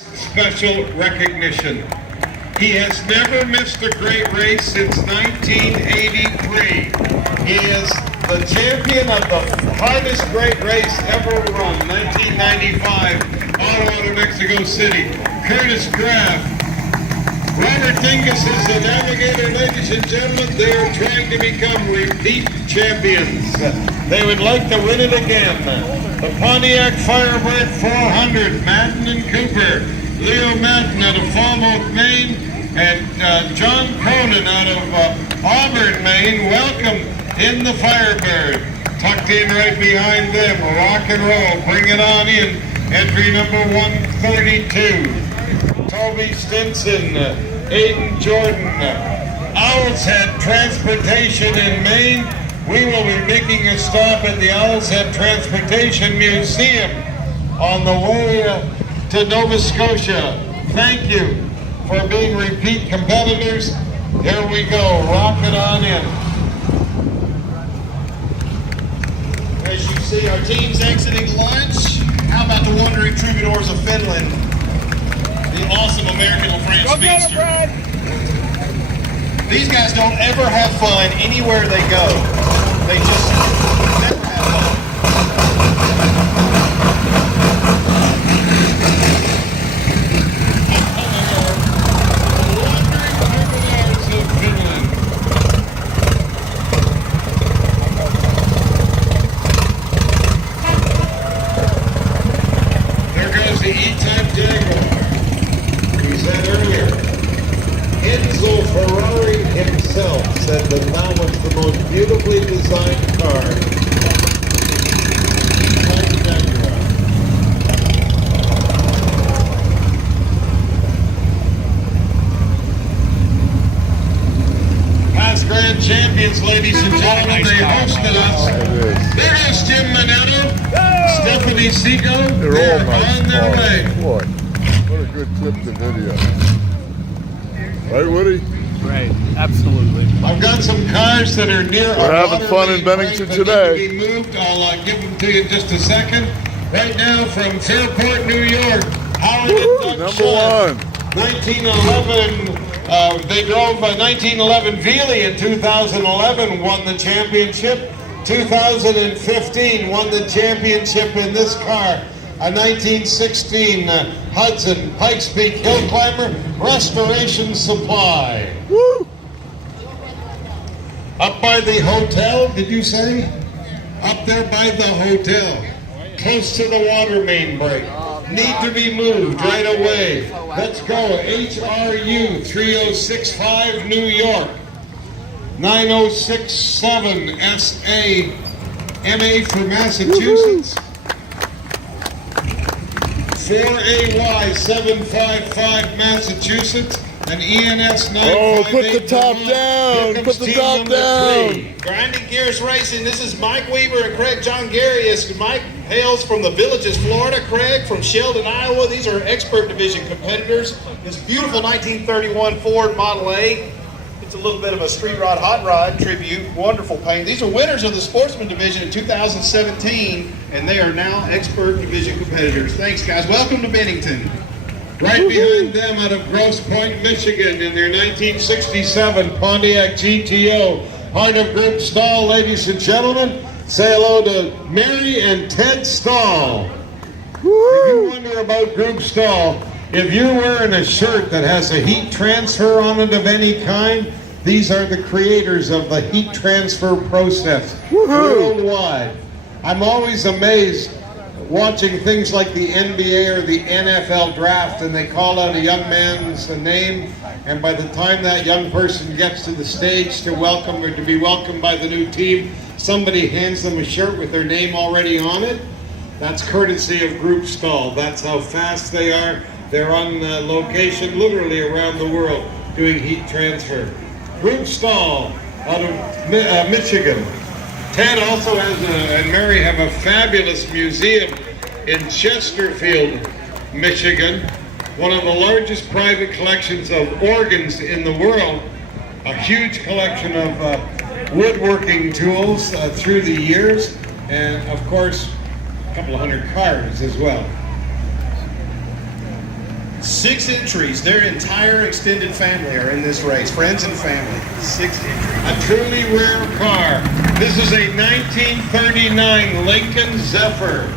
Special recognition. He has never missed a great race since 1983. He is the champion of the hardest great race ever run, 1995, Auto Mexico City. Curtis Graff. Robert Dingus is the navigator, ladies and gentlemen. They are trying to become repeat champions. They would like to win it again. The Pontiac Firebird 400, Madden and Cooper. Leo Madden out of Falmouth, Maine, and John Cronin out of Auburn, Maine. Welcome in the Firebird. Tucked in right behind them, rock and roll. Bring it on in. Entry number 132. Toby Stinson, Aiden Jordan, Owl's Head Transportation in Maine. We will be making a stop at the Owl's Head Transportation Museum on the way to Nova Scotia. Thank you for being repeat competitors. Here we go, rock it on in. As you see, our team's exiting lunch. How about the Wandering Troubadours of Finland? The awesome American LaFrance speedster. These guys don't ever have fun anywhere they go. They just never have fun. There goes the E-Type Jaguar. We said earlier, Enzo Ferrari himself said that that was the most beautifully designed car. E-Type Jaguar. Past grand champions, ladies and gentlemen, they hosted us. There goes Jim Manetto, Stephanie Seago. They're on their way. Boy, what a good clip to video. Right, Woody? Right, absolutely. I've got some cars that are near We're our having fun in Bennington today. Need to be moved. I'll give them to you in just a second. Right now from Fairport, New York, Howard and Doug Number one. 1911. They drove a 1911 Veely in 2011, won the championship. 2015 won the championship in this car. A 1916 Hudson Pikes Peak Hill Climber Restoration Supply. Woo! Up by the hotel, did you say? Up there by the hotel. Close to the water main break. Need to be moved right away. Let's go. HRU 3065 New York. 9067 SA MA for Massachusetts. 4AY 755 Massachusetts. An ENS 958. Oh, put the top down. Put the top down. Grinding Gears Racing, this is Mike Weaver and Craig John Garius. Mike hails from the Villages, Florida. Craig from Sheldon, Iowa. These are expert division competitors. This beautiful 1931 Ford Model A. It's a little bit of a street rod, hot rod tribute. Wonderful paint. These are winners of the Sportsman Division in 2017, and they are now expert division competitors. Thanks, guys. Welcome to Bennington. Right behind them out of Grosse Pointe, Michigan, in their 1967 Pontiac GTO. Heart of Group Stahl, ladies and gentlemen. Say hello to Mary and Ted Stahl. If you wonder about Group Stahl, if you're wearing a shirt that has a heat transfer on it of any kind, these are the creators of the heat transfer process worldwide. I'm always amazed watching things like the NBA or the NFL draft, and they call out a young man's name, and by the time that young person gets to the stage to welcome or to be welcomed by the new team, somebody hands them a shirt with their name already on it. That's courtesy of Group Stahl. That's how fast they are. They're on location literally around the world doing heat transfer. Group Stahl out of Michigan. Ted also has and Mary have a fabulous museum in Chesterfield, Michigan. One of the largest private collections of organs in the world. A huge collection of woodworking tools through the years. And of course, a couple of hundred cars as well. 6 entries. Their entire extended family are in this race. Friends and family. 6 entries. A truly rare car. This is a 1939 Lincoln Zephyr.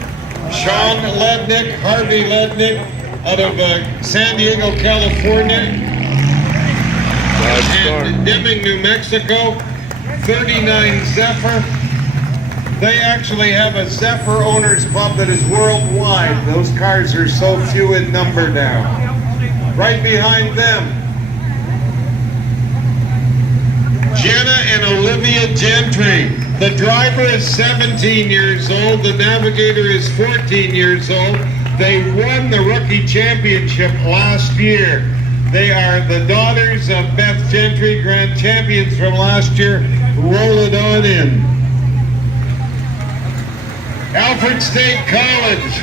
Sean Lednick, Harvey Lednick, out of San Diego, California, and Hemmings, New Mexico. 39 Zephyr. They actually have a Zephyr Owners Club that is worldwide. Those cars are so few in number now. Right behind them, Jenna and Olivia Gentry. The driver is 17 years old. The navigator is 14 years old. They won the rookie championship last year. They are the daughters of Beth Gentry, grand champions from last year. Roll it on in. Alfred State College.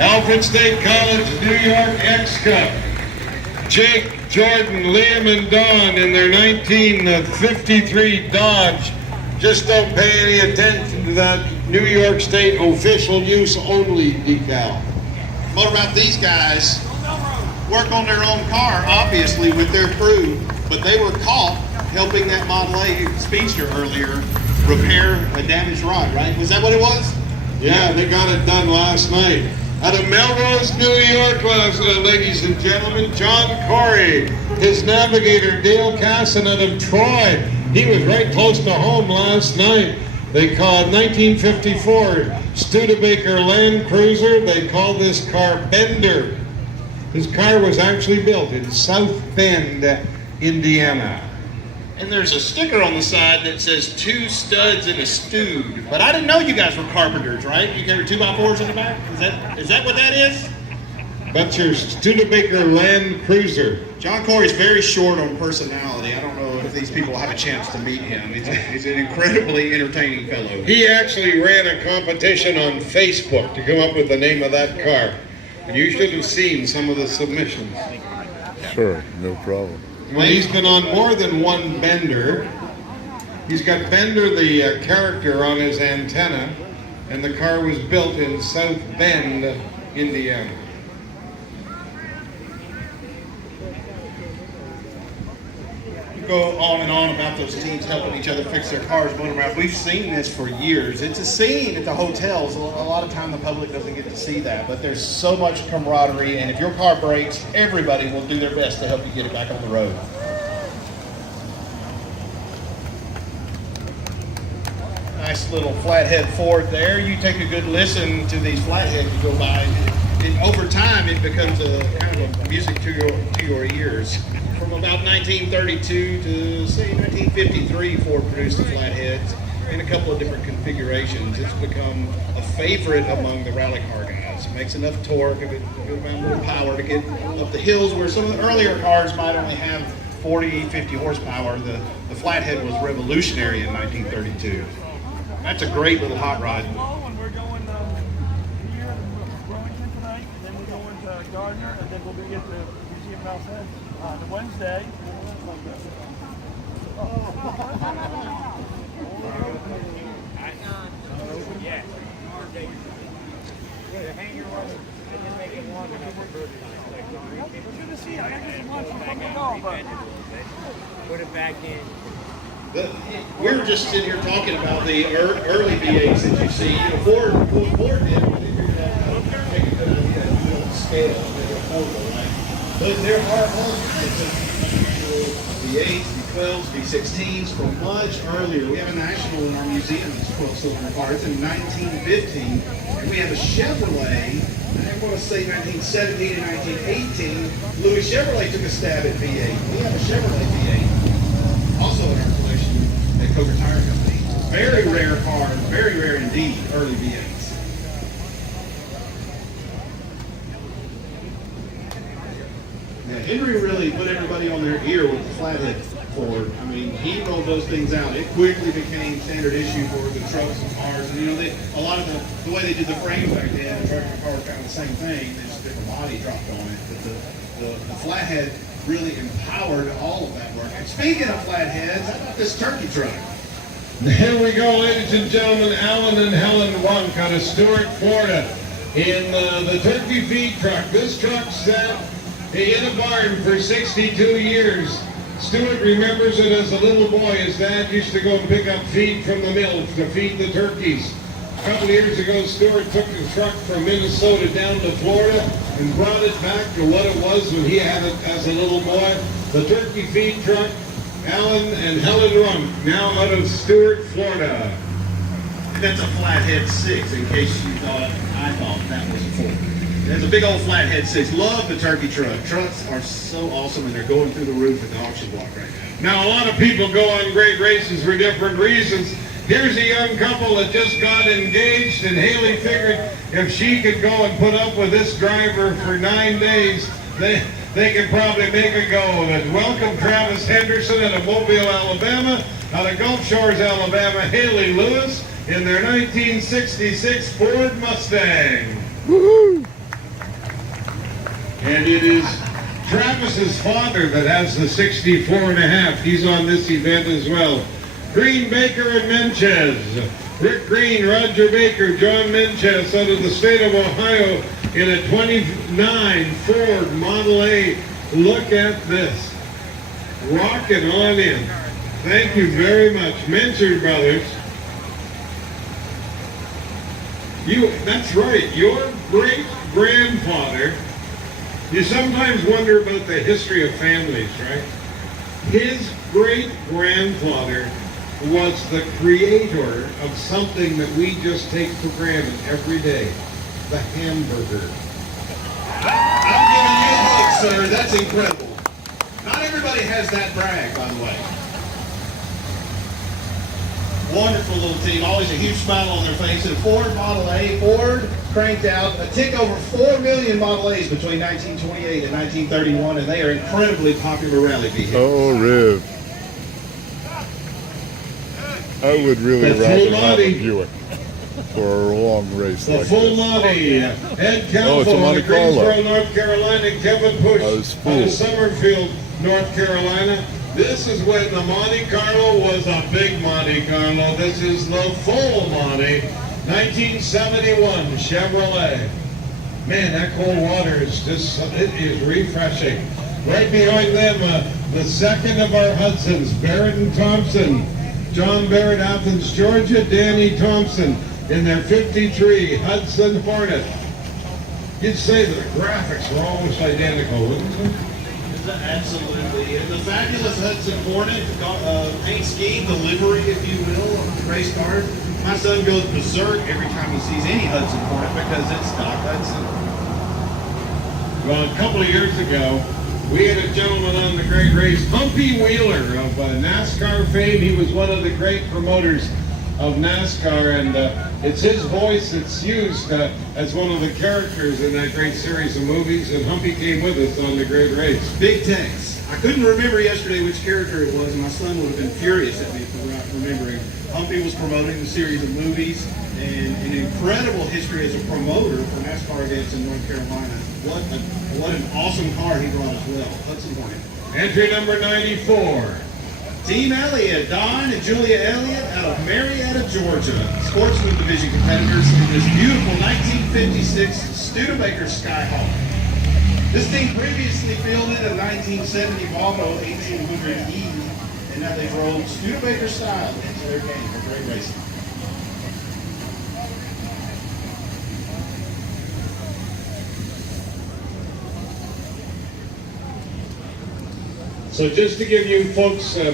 Alfred State College, New York X Cup. Jake, Jordan, Liam, and Don in their 1953 Dodge. Just don't pay any attention to that New York State official use only decal. What about these guys? Work on their own car, obviously, with their crew, but they were caught helping that Model A Speedster earlier repair a damaged rod, right? Was that what it was? Yeah, they got it done last night. Out of Melrose, New York, ladies and gentlemen, John Corey. His navigator, Dale Casson, out of Troy. He was right close to home last night. They called 1954 Studebaker Land Cruiser. They called this car Bender. This car was actually built in South Bend, Indiana. And there's a sticker on the side that says 2 studs and a stewed. But I didn't know you guys were carpenters, right? You got your 2x4s in the back? Is that what that is? That's your Studebaker Land Cruiser. John Corey's very short on personality. I don't know if these people have a chance to meet him. He's an incredibly entertaining fellow. He actually ran a competition on Facebook to come up with the name of that car. And you should have seen some of the submissions. Sure, no problem. Well, he's been on more than one Bender. He's got Bender, the character, on his antenna, and the car was built in South Bend, Indiana. Go on and on about those teams helping each other fix their cars, motor mouth. We've seen this for years. It's a scene at the hotels. A lot of time the public doesn't get to see that, but there's so much camaraderie, and if your car breaks, everybody will do their best to help you get it back on the road. Nice little flathead Ford there. You take a good listen to these flatheads you go by, and over time it becomes a kind of a music to your ears. From about 1932 to say 1953, Ford produced the flatheads in a couple of different configurations. It's become a favorite among the rally car guys. It makes enough torque, a good amount of power to get up the hills where some of the earlier cars might only have 40, 50 horsepower. The flathead was revolutionary in 1932. That's a great little hot rod. And we're going here to Bennington tonight, and then we're going to Gardner, and then we'll be at the Museum of Mouse Heads on Wednesday. Good to see you. I got some lunch from the golf. Put it back in. We were just sitting here talking about the early V8s that you see. You know, Ford did, but they figured out how to take a good idea and do it on scale. They're affordable, right? But there are V8s, V12s, V16s from much earlier. We have a national in our museum that's 12-cylinder cars in 1915, and we have a Chevrolet. I want to say 1917 and 1918. Louis Chevrolet took a stab at V8. We have a Chevrolet V8. Also in our collection at Coker Tire Company. Very rare car, very rare indeed, early V8s. Yeah, Henry really put everybody on their ear with the flathead Ford. I mean, he rolled those things out. It quickly became standard issue for the trucks and cars. And you know, a lot of the way they did the frames back then, the truck and car were kind of the same thing. There's a different body dropped on it. But the flathead really empowered all of that work. And speaking of flatheads, how about this turkey truck? Here we go, ladies and gentlemen, Alan and Helen Wunk out of Stuart, Florida, in the turkey feed truck. This truck's in a barn for 62 years. Stuart remembers it as a little boy. His dad used to go and pick up feed from the mill to feed the turkeys. A couple of years ago, Stuart took the truck from Minnesota down to Florida and brought it back to what it was when he had it as a little boy. The turkey feed truck, Alan and Helen Runk, now out of Stuart, Florida. That's a flathead 6, in case you thought I thought that was a 4. It's a big old flathead 6. Love the turkey truck. Trucks are so awesome, and they're going through the roof at the auction block right now. Now, a lot of people go on great races for different reasons. Here's a young couple that just got engaged, and Haley figured if she could go and put up with this driver for 9 days, they could probably make a go of it. Welcome Travis Henderson out of Mobile, Alabama, out of Gulf Shores, Alabama, Haley Lewis in their 1966 Ford Mustang. Woohoo! And it is Travis's father that has the 64 and a half. He's on this event as well. Green, Baker, and Menchez. Rick Green, Roger Baker, John Menchez out of the state of Ohio in a 29 Ford Model A. Look at this. Rocking on in. Thank you very much. Mencher Brothers. That's right. Your great-grandfather. You sometimes wonder about the history of families, right? His great-grandfather was the creator of something that we just take for granted every day, the hamburger. I'm giving you a hug, sir. That's incredible. Not everybody has that brag, by the way. Wonderful little team. Always a huge smile on their face. And Ford Model A, Ford cranked out a tick over 4 million Model A's between 1928 and 1931, and they are incredibly popular rally vehicles. Oh, Riv. I would really The rather full have a Monty. Buick for a long race The like full this. Monty, Ed Oh, it's a Calvo out Monte of Greensboro, Carlo. North Carolina, Kevin Push I was out fooled. of Summerfield, North Carolina. This is when the Monte Carlo was a big Monte Carlo. This is the full Monte, 1971 Chevrolet. Man, that cold water is just, it is refreshing. Right behind them, the second of our Hudsons, Barrett and Thompson. John Barrett, Athens, Georgia, Danny Thompson in their 53 Hudson Hornet. You'd say that the graphics were almost identical, wouldn't you? Absolutely. And the fabulous Hudson Hornet, paint scheme, the livery, if you will, of the race cars. My son goes berserk every time he sees any Hudson Hornet because it's Doc Hudson. Well, a couple of years ago, we had a gentleman on the great race, Humpy Wheeler of NASCAR fame. He was one of the great promoters of NASCAR, and it's his voice that's used as one of the characters in that great series of movies, and Humpy came with us on the great race. Big Tex. I couldn't remember yesterday which character it was, and my son would have been furious at me for not remembering. Humpy was promoting the series of movies, and an incredible history as a promoter for NASCAR events in North Carolina. What an awesome car he brought as well. Hudson Hornet. Entry number 94. Team Elliott, Don and Julia Elliott out of Marietta, Georgia. Sportsman Division competitors in this beautiful 1956 Studebaker Skyhawk. This team previously fielded a 1970 Volvo 1800E, and now they drove Studebaker style into their game for great racing. So just to give you folks a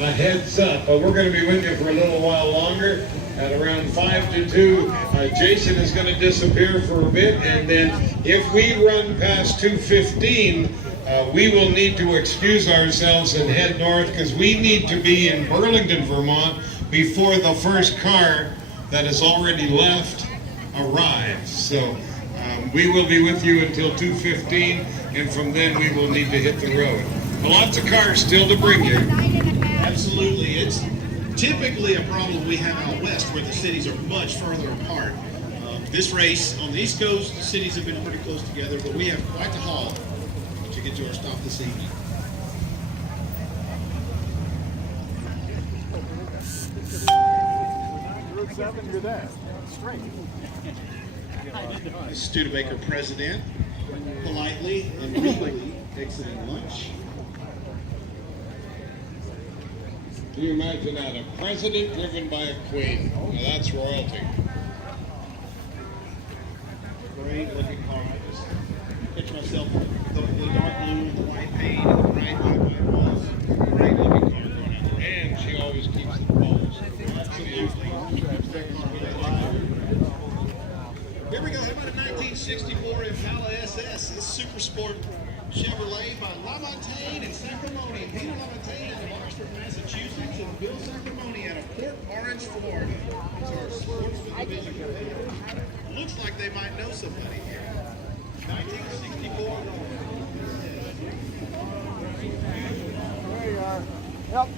heads up, we're going to be with you for a little while longer. At around 5 to 2, Jason is going to disappear for a bit, and then if we run past 2:15, we will need to excuse ourselves and head north because we need to be in Burlington, Vermont before the first car that has already left arrives. So we will be with you until 2:15, and from then we will need to hit the road. Lots of cars still to bring you. Absolutely. It's typically a problem we have out west where the cities are much further apart. This race on the East Coast, the cities have been pretty close together, but we have quite the haul to get to our stop this evening. Route 7, you're there. Straight. The Studebaker president politely and legally exiting lunch. Can you imagine that? A president driven by a queen. Now that's royalty. Great looking car. I just picture myself with the dark blue and the white paint and the bright white walls. Great looking car going out there. And she always keeps the balls. Absolutely. Here we go. How about a 1964 Impala SS? This Super Sport Chevrolet by LaMontagne and Sacramone. Peter LaMontagne out of Oxford, Massachusetts, and Bill Sacramone out of Port Orange, Florida. It's our sportsman division. Looks like they might know somebody here. 1964. There you are. Yep.